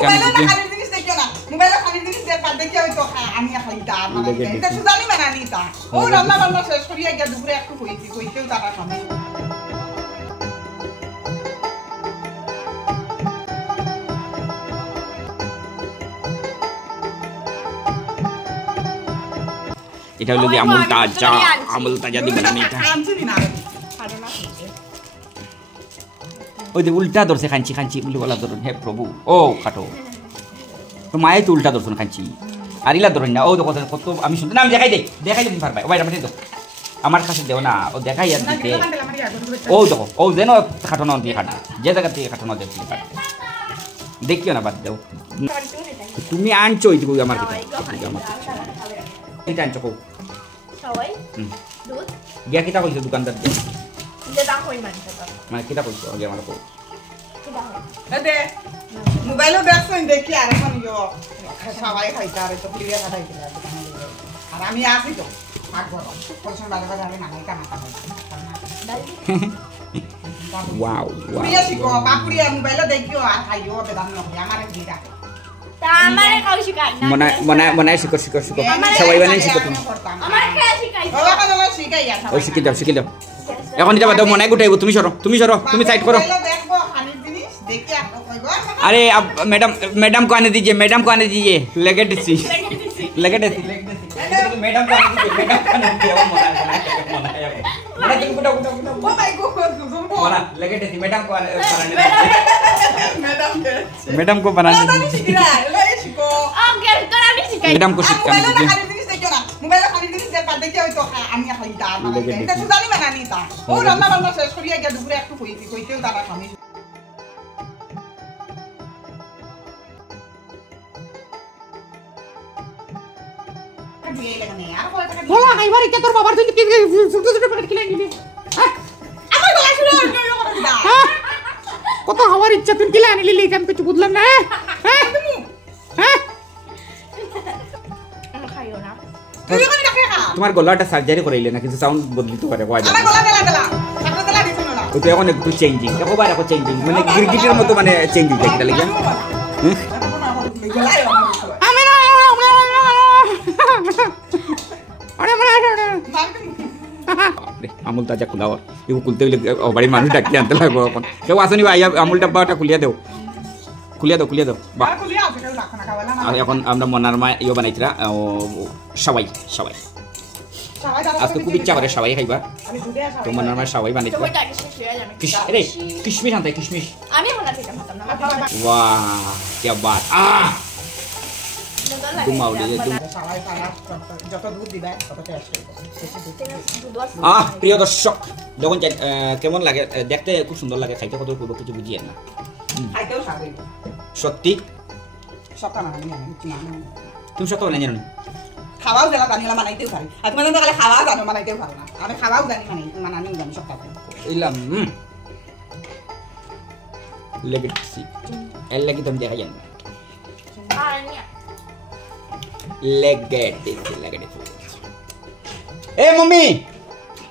কেন দিতে খালি জিনিস দেখিও না মোবাইলে খালি জিনিস দেখি হয়তো আমি খালি তার মানে এটা সুজানি মানানি তা ও রান্না বান্না শেষ করিয়া গিয়া দুপুরে একটু কইতেও তারা সময় এটা হলো আমুল তাজা দিবেন আমি এটা ওই যে উল্টা ধরছে খাঞ্চি বলে বলা ধরুন হে প্রভু ও খাটো তো মায়ে তো উল্টা ধরছেন খাঞ্চি আর ইলা ধরুন না ও দেখো কত আমি শুনতে না আমি দেখাই দিই ভার ভাই ওইটা তো আমার কাছে দেও না ও দেখাই আর দিতে ও দেখো ও যেন খাটো না দিয়ে খাটা যে জায়গা থেকে খাটো না দেখছি দেখিও না বাদ দাও তুমি আনছো এইটুকু আমার এটা আনছো কো সবাই দুধ গিয়া কিতা কইছো দোকানদার যে দাম কই মানে কিতা কইছো আগে আমার কো দে মোবাইলও দেখছো দেখি আর এখন সবাই খাইতে আর তো প্রিয় খাইতে আর আমি আসি তো পয়সা বাজারে আমি নানাই কানা ওয়াও প্রিয় শিখো বাপুরিয়া মোবাইলও দেখিও আর খাইও বেদাম নকরি আমার দিদা আমারে কাউ শিখাই না মনে শিখো সবাই বানাই শিখো তুমি আমারে কে শিখাই বাবা কালা শিখাই আর ওই শিখে দাও এখন এটা বাদ মনে গুটাইবো তুমি সরো তুমি সাইড করো দেখবো খানির জিনিস দেখি আর কইবো अरे अब मैडम को आने दीजिए लगे देसी मैडम को आने दीजिए ओ माय गॉड मोना लगे देसी मैडम को बनाने दीजिए मैडम को सिखाने दीजिए মোবাইলে খালি জিনিস দেখি হয়তো আমি খালি তার মানে এটা সুজানি মানানি তা ও রান্না বান্না শেষ করিয়া গিয়া দুপুরে একটু কইতেও তারা সময় বলা খাইবার ইচ্ছা তোর বাবার জন্য কি ছোট ছোট প্যাকেট কিনে নিবি হ্যাঁ আমার গলা শুনো কত হওয়ার ইচ্ছা তুই কিনে আনলি লিখ আমি কিছু বুঝলাম না হ্যাঁ হ্যাঁ খাইও না তুই কোন কাকে খা তোমার গলাটা সার্জারি করাইলে না কিছু সাউন্ড বদলিতে পারে কয় আমার গলা দেলা সাপড়া দেলা দিছ না ওই তো এখন একটু চেঞ্জিং দেখো বাইরে এখন চেঞ্জিং মানে গিরগিটের মতো মানে চেঞ্জিং দেখতে লাগে আমি না আরে মারা আমুল তাজা খুলাও এগুলো খুলতে হইলে বাড়ির মানুষ ডাকতে আনতে লাগবো এখন কেউ আসেনি ভাই আমুল ডাব্বাটা খুলিয়া দাও বাহ আর এখন আমরা মনার মা ইয়ে বানাইছিলা সবাই আজকে খুব ইচ্ছা করে সবাই খাইবা তো মনার মা সবাই বানাইছিলা কিশমিশ আনতে কিশমিশ আমি মনে থেকে খাতাম না वाह क्या बात ঘুমাও দিলে যত দুধ দিবা তত টেস্ট প্রিয় দর্শক যখন কেমন লাগে দেখতে খুব সুন্দর লাগে খাইতে কত করবো কিছু বুঝিয়ে না খাইতেও স্বাদ হইব সত্যি সবটা না তুমি সত্য বানাই জানো খাওয়াও জানা জানিলা বানাইতেও পারি আর তোমাদের তো খালি খাওয়া জানো বানাইতেও পারো না আমি খাওয়াও জানি বানানিও জানি সবটা ইলাম লেগেছি এর লাগি তুমি দেখা জানো লেগেছি এ মম্মি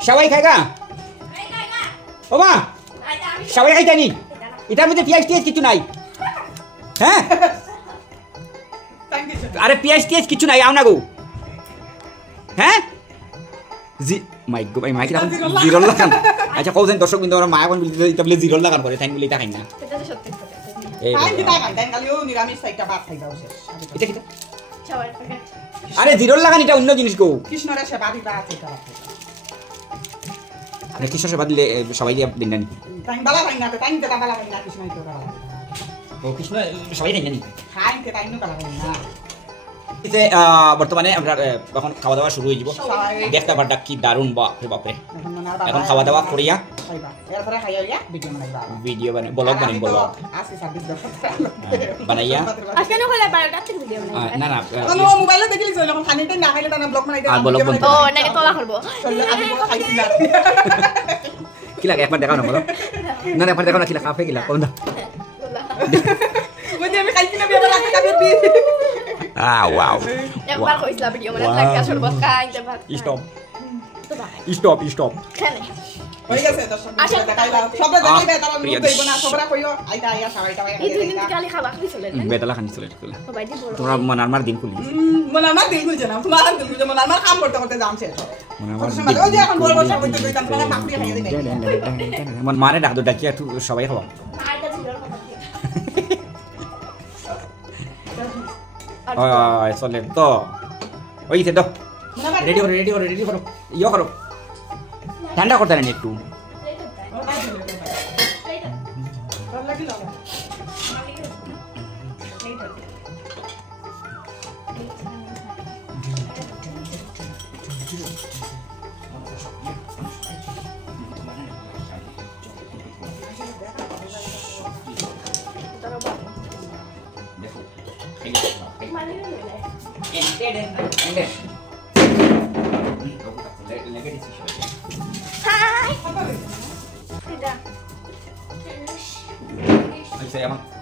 সবাই খাইগা ও মা সবাই খাই জানি এটার মধ্যে পেঁয়াজ টিয়াজ কিছু নাই হ্যাঁ আরে পেঁয়াজ টিয়াজ কিছু নাই আও না গো হ্যাঁ মাইক জিরোল লাগান আচ্ছা কৌছেন দর্শক বিন্দু আমার মা এখন বলে জিরোল লাগান করে তাই বলে এটা খাই না আরে জিরোল লাগান এটা অন্য জিনিস গো কৃষ্ণরা সেবা দিবা আছে কৃষ্ণ সেবা দিলে সবাই দিয়ে দিন নানি বালা ভাই না তাই নিতে বালা ভাই না কৃষ্ণ তো বালা ও কৃষ্ণ সবাই দিন নানি খাই তে তাই নো বালা ভাই না বর্তমানে আমরা এখন খাওয়া দাওয়া শুরু হয়ে যাব দেখতে পারটা কি দারুণ বাপরে এখন খাওয়া দাওয়া করিয়া ভিডিও বানাই ব্লগ বানাইয়া আজকে না হলে 12টা থেকে ভিডিও বানাই না মোবাইলে দেখিলি চলে যখন খানিতে না খাইলে তানা ব্লগ বানাইতে আর ব্লগ বানাই ও নাকি তোলা করব চলে আমি খাইছিলা কি লাগে একবার দেখাও না বলো না একবার দেখাও না কি লাগে কাফে কি লাগে কোন না ওই যে আমি খাইছিনা বিয়ে বলা কাফে দি wow একবার কইছলা ভিডিও বানাই লাগা সরবত খাইতে ভাত stop তো ভাই stop খেলে হয়ে গেছে দর্শক আচ্ছা, দেখাইলাম সবটা দেখাইবে তারা প্রিয় লোক দেখব না সবরা কইও আইতা আইয়া সবাইটা এই দুই দিন থেকে খালি খাওয়া খালি চলে না বেতালা খানি চলে গেল সবাই দি বড় তোমরা মনার মার দিন খুলি মনে আমার দিল গুলছে না তোমার দিল গুলছে মনে আমার কাম করতে করতে জামছে মনে আমার ওই যে এখন বড় বড় সব হইতে কইতাম তোমার মাপড়ি খাইয়ে দিবে মন মারে ডাক দো ডাকি একটু সবাই খাওয়া আইটা ছিল ওই চলে তো ওইছে তো রেডি করো ইয়ে করো ঠান্ডা করতে না একটু দেখো হাই এটা আচ্ছা আমার